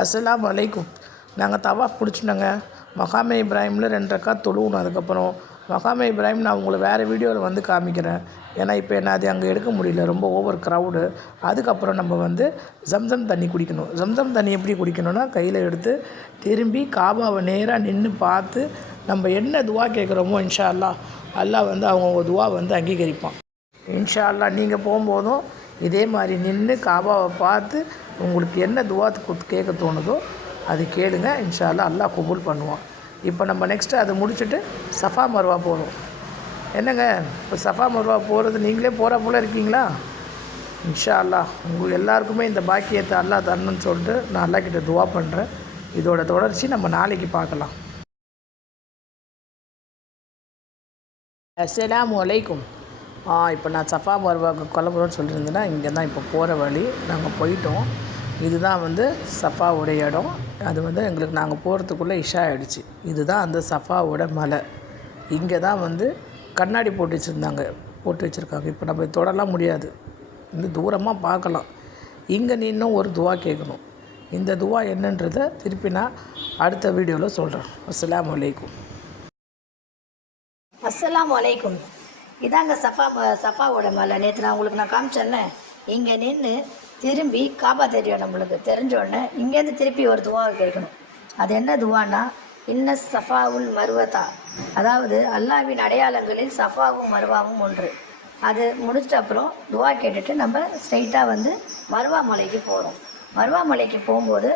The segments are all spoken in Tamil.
அஸ்ஸலாம் வலைக்கும் நாங்கள் தவா பிடிச்சிட்டோங்க. மகாமே இப்ராஹிமில் ரெண்டரைக்கா தொழுவணும் அதுக்கப்புறம் மகாமே இப்ராஹிம் நான் உங்களை வேறு வீடியோவில் வந்து காமிக்கிறேன். ஏன்னா இப்போ என்ன அது அங்கே எடுக்க முடியல. ரொம்ப ஓவர் க்ரௌடு அதுக்கப்புறம் நம்ம வந்து ஜம்சம் தண்ணி குடிக்கணும். ஜம்சம் தண்ணி எப்படி குடிக்கணும்னா கையில் எடுத்து திரும்பி காபாவை நேராக நின்று பார்த்து நம்ம என்ன துவா கேட்குறோமோ இன்ஷா அல்லா அல்லா வந்து அவங்க துவா வந்து அங்கீகரிப்பான். இன்ஷா அல்லா நீங்கள் போகும்போதும் இதே மாதிரி நின்று காபாவை பார்த்து உங்களுக்கு என்ன துவாத்து கேட்க தோணுதோ அது கேளுங்க. இன்ஷா அல்லாஹ் அல்லாஹ் கபூல் பண்ணுவோம் இப்போ நம்ம நெக்ஸ்ட்டு அதை முடிச்சுட்டு சஃபா மர்வா போகிறோம் என்னங்க? இப்போ சஃபா மர்வா போகிறது நீங்களே போகிற போல் இருக்கீங்களா? இன்ஷா அல்லாஹ் உங்களுக்கு எல்லாருக்குமே இந்த பாக்கியத்தை அல்லாஹ் தரணும்னு சொல்லிட்டு நான் அல்லாஹ் கிட்டே துவா பண்ணுறேன் இதோட தொடர்ச்சி நம்ம நாளைக்கு பார்க்கலாம். அஸ்லாம் அலைக்கும். இப்போ நான் சஃபா மர்வாக்கு கிளம்புறோன்னு சொல்லியிருந்தேன்னா இங்கே தான் இப்போ போகிற வழி. நாங்கள் போயிட்டோம். இதுதான் வந்து சஃபாவுடைய இடம். அது வந்து எங்களுக்கு நாங்கள் போகிறதுக்குள்ளே இஷா ஆகிடுச்சு இதுதான் அந்த சஃபாவோட மலை. இங்கே தான் வந்து கண்ணாடி போட்டு வச்சுருந்தாங்க. போட்டு வச்சுருக்காங்க. இப்போ நம்ம தொடலாம் முடியாது. வந்து தூரமாக பார்க்கலாம். இங்கே நின்றும் ஒரு துவா கேட்கணும். இந்த துவா என்னன்றதை திருப்பி நான் அடுத்த வீடியோவில் சொல்கிறேன் அஸ்லாம் வலைக்கும் அஸ்லாம் அலைக்கும். இதாங்க சஃபா ம- சஃபாவோட மலை. நேற்று நான் உங்களுக்கு நான் காமிச்சேன்னே இங்கே நின்று திரும்பி காபா தெரியும் நம்மளுக்கு தெரிஞ்ச உடனே இங்கேருந்து திருப்பி ஒரு துவாவை கேட்கணும். அது என்ன துவானா இன்ன சஃபாவுல் மருவத்தா அதாவது அல்லாவின் அடையாளங்களில் சஃபாவும் மருவாவும் ஒன்று. அது முடிச்சிட்ட அப்புறம் துவா கேட்டுட்டு நம்ம ஸ்ட்ரைட்டாக வந்து மருவா மலைக்கு போகிறோம் மருவா மலைக்கு போகும்போது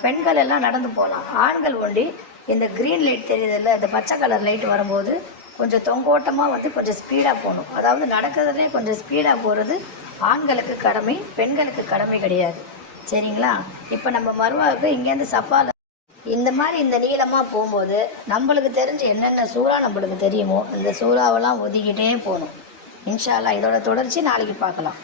பெண்கள் எல்லாம் நடந்து போகலாம் ஆண்கள் ஒண்டி இந்த க்ரீன் லைட் தெரியுதுல்ல இந்த பச்சை கலர் லைட் வரும்போது கொஞ்சம் தொங்கோட்டமாக வந்து கொஞ்சம் ஸ்பீடாக போகணும். அதாவது நடக்கிறதுலே கொஞ்சம் ஸ்பீடாக போகிறது ஆண்களுக்கு கடமை பெண்களுக்கு கடமை கிடையாது. சரிங்களா? இப்போ நம்ம மருவாவுக்கு இங்கேருந்து சஃபால இந்த மாதிரி இந்த நீளமாக போகும்போது நம்மளுக்கு தெரிஞ்ச என்னென்ன சூறா நம்மளுக்கு தெரியுமோ அந்த சூறாவெல்லாம் ஒதுக்கிட்டே போகணும். இன்ஷால்லா இதோட தொடர்ச்சி நாளைக்கு பார்க்கலாம்.